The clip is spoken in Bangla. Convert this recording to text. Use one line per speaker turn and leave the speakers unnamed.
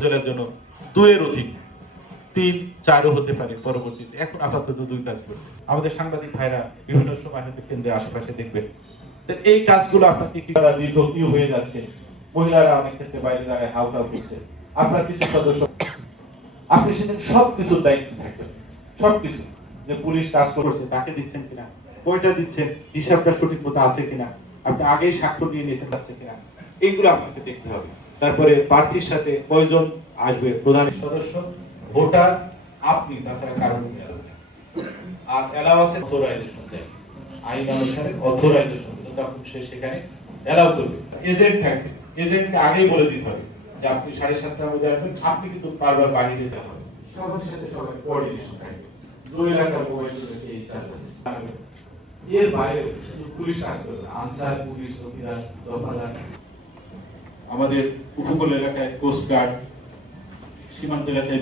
জেলার জন্য দুয়ের অধিক। তিন, চারও হতে পারে পরবর্তীতে। এখন আপাতত দুই কাজ করছে। আমাদের সাংবাদিক ভাইরা বিভিন্ন সময় হয়তো কেন্দ্রের আশেপাশে দেখবেন। এই কাজগুলো আপনাকে কি করা দীর্ঘ হয়ে যাচ্ছে? মহিলারা অনেক ক্ষেত্রে বাইরে দাঁড়ায় করছে। আপনার কিছু সদস্য আপনি সেদিন সব কিছুর দায়িত্ব থাকবেন। সব কিছু যে পুলিশ কাজ করছে, তাকে দিচ্ছেন কিনা? কয়টা দিচ্ছেন? হিসাবটা সঠিক মতো আছে কিনা? আপনি আগেই স্বাক্ষর নিয়ে নিয়েছেন, যাচ্ছে কিনা? এইগুলো আপনাকে দেখতে হবে। তারপরে প্রার্থীর সাথে কয়জন আসবে? প্রধান সদস্য, ভোটার, আপনি, তাছাড়া কারণ আর এলাওয়াসে অথরাইজেশন দেয় আইন অনুসারে তখন সে সেখানে এলাও করবে। এজেন্ট থাকবে। এজেন্টকে আগেই বলে দিতে হবে যে আপনি সাড়ে সাতটার মধ্যে আসবেন। আপনি কিন্তু বারবার হবে সবার সাথে কোঅর্ডিনেশন থাকবে। দুই এলাকার মোবাইল এই আছে। এর বাইরে পুলিশ না। আনসার, পুলিশ চৌকিদার দফাদার। আমাদের উপকূল এলাকায় কোস্টগার্ড সীমান্ত এলাকায়